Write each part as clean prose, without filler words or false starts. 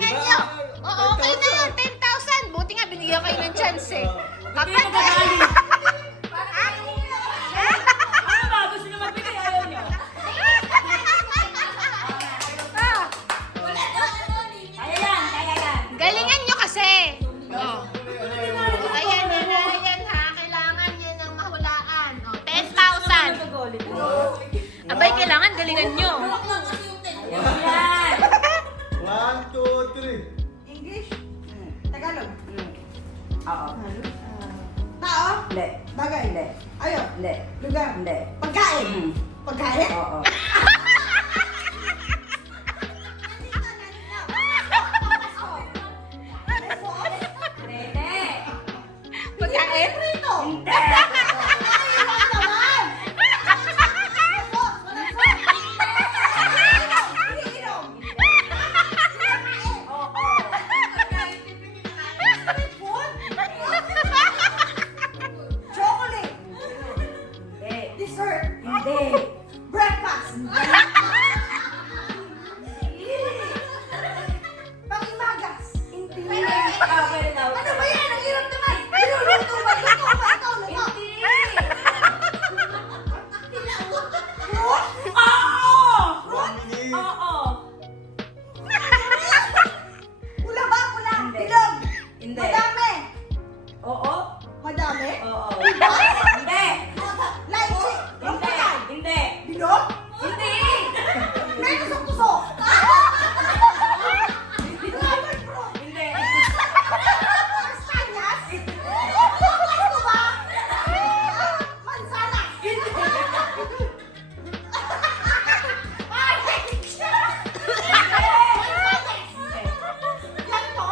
galingan nyo. Oo, okay na yun. 10,000. Buti nga, binigyan kayo ng chance eh. Kapag Ano ba? Gusto nyo magbigay? Ayaw nyo? Kaya yan, kaya yan. Galingan nyo kasi. Oh. Ayan ha. Kailangan yan ang mahulaan. Oh, 10,000. Abay, kailangan galingan nyo. Yan. 1, 2, 3. English? Tagalog? Oo. Tao? Hindi. Bagay? Hindi. Ayo? Hindi. Lugar? Hindi. Pagkain? Mm. Pagkain? Oo. Hindi. Pagkain? Prito? Hindi. Ay, wag naman! Iniinom? Oo. Street food? Chocolate? Hindi. Dessert? Hindi. Breakfast? Pangimagas? Hindi. Ah, pwede daw. Ano ba yan? Ang hirap naman! Niluluto ba? Luto ba? Ikaw, luto! Hindi. Fruit? Oo! 1 minute. Oo. Pula ba? Pula? Hindi. Bilog? Hindi. Madami? Oo. Madami? Oo. Bilog? Hindi. Lychee? Hindi. Rambutan? Hindi. Bilog? Hindi. May tusok-tusok? Dragon fruit? Hindi. Kastanyas? Ano ba? Mansanas? Yan po?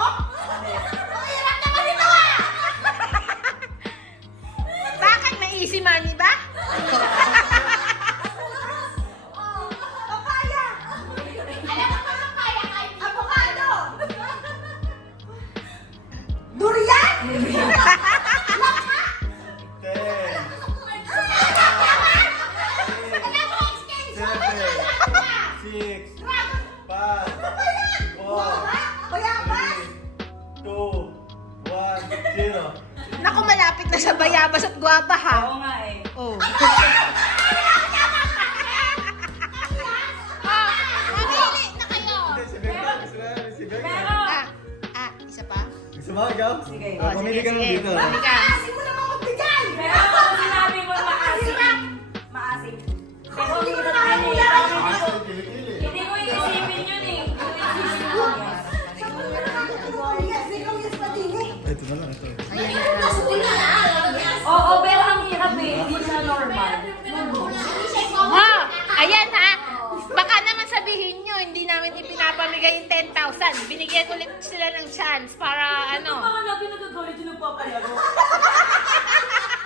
Ang hirap naman ito ah! Bakit? May easy money ba? Papaya! Alam mo ba papaya? Avocado! Durian? 10, 6, 5, Bayabas? 2, 1, 0. Naku, malapit na sa bayabas at guwaba ha. Oo nga eh. Oh. Mamili na kayo. Si Becca, si Becca. Pero, Isa pa? Gusto mo ikaw? Sige. Oh, pamili ka lang dito. Pamili ka. Kasi mo naman magbigay! pero kung sinabi mo maasim, maasim. Pero hindi ko na Pili-pili. Hindi ko iisipin yun eh. Hindi ko iisipin yun. Yes, ikaw yes pa din eh. Ito na lang, ito. Oo, pero ang hirap eh. Hindi siya normal. Ha? Ayan ha. Baka naman sabihin nyo, hindi namin ipinapamigay yung 10,000. Binigyan ulit sila ng chance para Ano? ano. Baka lagi nagagalit yung nagpapalaro.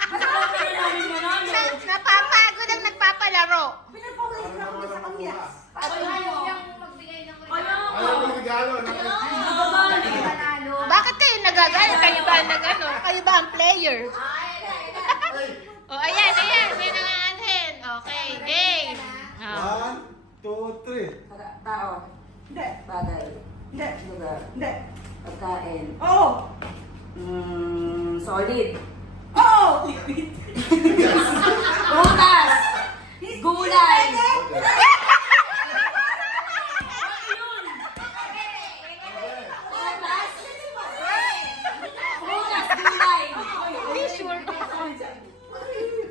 Basta kami na namin manalo. Napapagod ang nagpapalaro. Pinagpawisin ako sa kanya. Kaya Ayaw ko. mo regalo. Nagagalit. Bakit kayo nagagalit? Kayo ba nag-ano? Kayo ba ang player? O, ayan. Yan ang atin. Okay, game. Oh. 1, 2, 3. Tao. Hindi. Bagay. Hindi. Lugar. Hindi. Pagkain. Oo. Solid. Oo. Prutas. Gulay. Prutas, gulay. Be sure.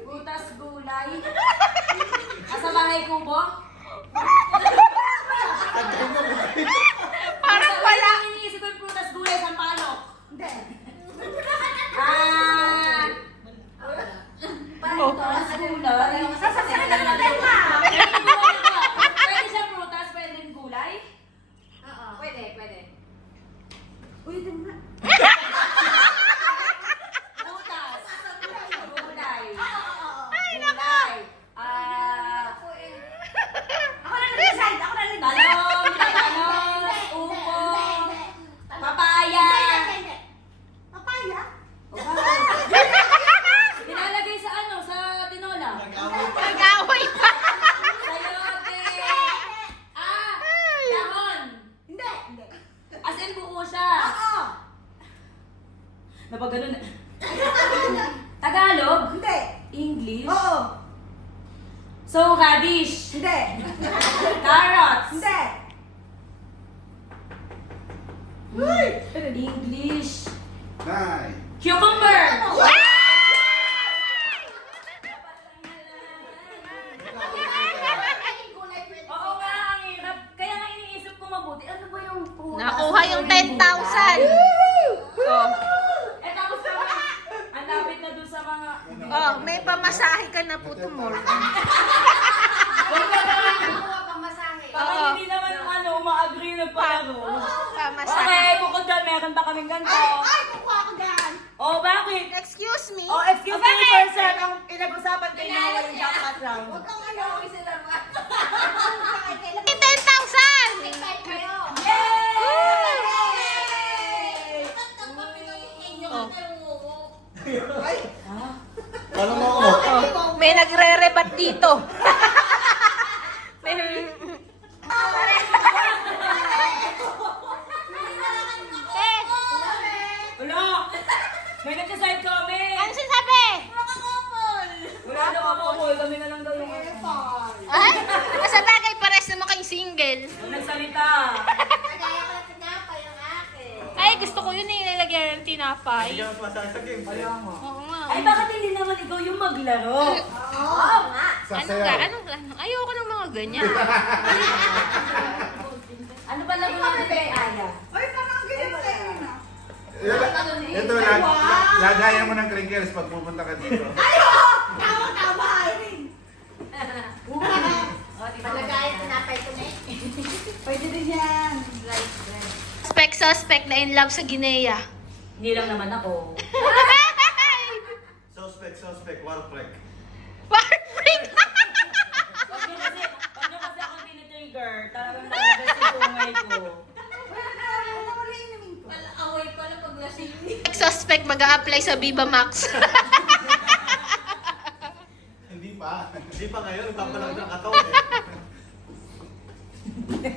Prutas, gulay. Asa bahay ko po? Parang wala. Iniisip ko yung prutas, gulay, sampalok. Hindi. Prutas, gulay. Sasabihin lang natin ma. Pwede siya prutas, pwede rin gulay? Pwede. Uy, ito na. Prutas, gulay. Ay, nako. Gulay. Ako na nag-decide. Ako na nag-decide. Talong, talong, upo, papaya. Hindi. Papaya? Nilalagay sa ano, sa tinola. Nag-away pa. Sayote. Dahon. Hindi. Hindi. As in Napagano na. Tagalog? Hindi. English? Oo. So, radish. Hindi. Carrots. Hindi. English. 9. Cucumber. Oo nga, ang hirap. Kaya nga iniisip ko mabuti. Ano ba yung Nakuha yung 10,000. Oh. Eh tapos naman, ang lapit na dun sa mga... Oh, may pamasahe ka na po tomorrow. Baka Oo. hindi naman ma-agree na palaro. Pamasahe. Okay, bukod dyan, meron pa kaming ganito. Ay, kukuha ko dyan. Oh, bakit? Excuse me? Oh, excuse me, person. Ang pinag-usapan kayo na yung jackpot round. Huwag kang ano. 10,000! Ay, Paano mo ako? Oh, may nagre-rebat dito. May... Eh, Wala! May nagsa-side comment! ano sinasabi? Wala daw ako, boy. Kami na lang daw yung Ay, sa bagay, pares naman kayong single. Yung nagsalita. Ay, gusto ko yun eh, nilalagyan ng tinapay. Hindi ka masahe sa game. Oo nga. Ay, bakit hindi naman ikaw yung maglaro? Ano? Ayoko ng mga ganyan. Ano ba lang natin kay Aya? ay, parang ganyan sa'yo na. Ito, lagayan mo ng crinkles pag pupunta ka dito. Tama, Irene. Pwede din yan. Suspect na in love sa Guinea. Hindi lang naman ako. Suspect, warprek. Perfect! Pag nyo kasi akong tinitrigger, talagang nalagay sa tungay ko. Suspect mag-a-apply sa Viva Max. Hindi pa ngayon, nagpapalaki ng katawan eh.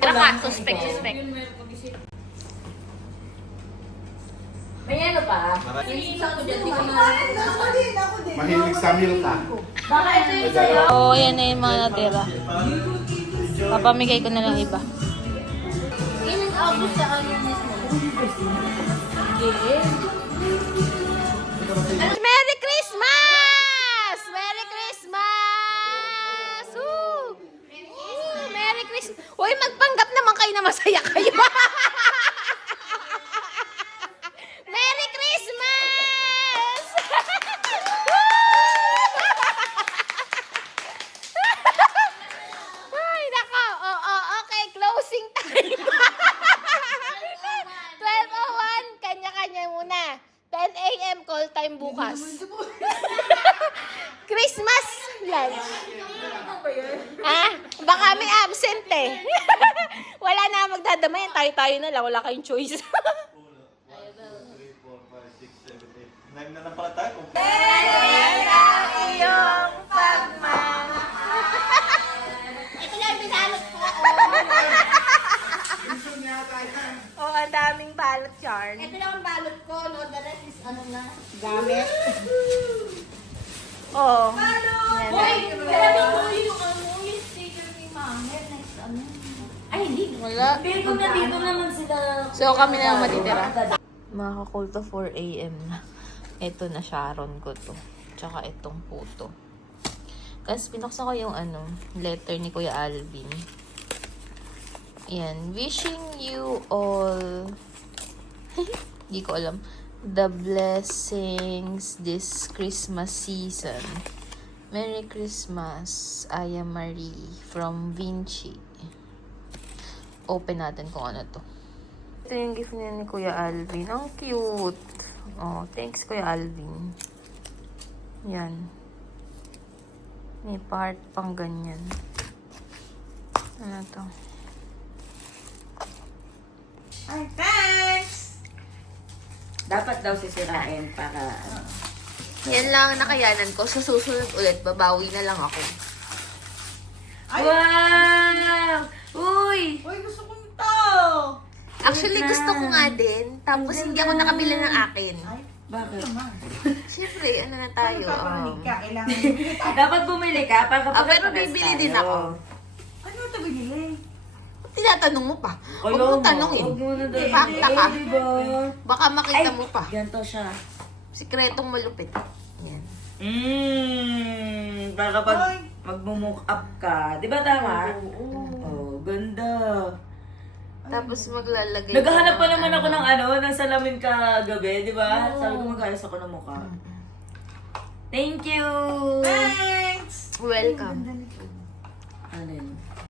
Tara ka, suspect. May ano pa? Ako din. Mahilig sa milk ka. Baka ito yung sa'yo. Oo, yan na yung mga natira. Papamigay ko na lang iba. Merry Christmas! Merry Christmas! Woo! Merry Christmas! Uy, magpanggap naman kayo na masaya kayo. Merry Christmas! Ay, nako. Okay. Closing time. 12:01. Kanya-kanya muna. 10 a.m. call time bukas. Christmas lunch. Ah, baka may absent eh. Wala na magdadamayan. Tayo-tayo na lang. Wala kayong choice. 1, 2, 3, 4, 5, 6, 7, 8. 9 na lang pala tayo. Ayan ang iyong pagmamahal. Ito lang binalot ko. Oh, ang daming balot yarn. Ito lang ang balot ko, no? The rest is ano na. Gamit. Oo. Hoy! Pero yung ano, yung sticker ni Mami. Next ano. Ay, hindi. Wala. Pero kung nandito naman sila... So, kami na lang matitira. Mga kakulto, 4 a.m. na. Ito na Sharon ko to. Tsaka itong puto. Tapos pinuksan ko yung letter ni Kuya Alvin. Yan. Wishing you all di ko alam. The blessings this Christmas season. Merry Christmas, Aya Marie from Vinci. Open natin kung ano to. Ito yung gift niya ni Kuya Alvin. Ang cute. Oh, thanks Kuya Alvin. Yan. May part pang ganyan. Ano to? Ay, thanks! Dapat daw sisirain para... Yan lang ang nakayanan ko. Sa susunod ulit, babawi na lang ako. Wow! Uy! Uy, gusto ko to! Actually, gusto ko nga din. Tapos hindi ako nakabila ng akin. Ay, Bakit? Siyempre, ano na tayo? Magpaparinig ka, kailangan bibili tayo. Dapat bumili ka para kapag pero bibili din ako. Ano ito binili? Tinatanong mo pa. Huwag Wala mo mo. tanongin. Huwag mo na tanongin. Pakta ka. Diba? Baka makita mo pa. Ganito siya. Sikretong malupit. Yan. Para kapag Ay. magmumuk up ka. Di ba tama? Oh, ganda. Tapos maglalagay Naghahanap pa ng naman ako ng ng salamin kagabi, di ba? Sabi ko mag-ayos ako ng mukha. Thank you! Thanks! Welcome. Ano yun?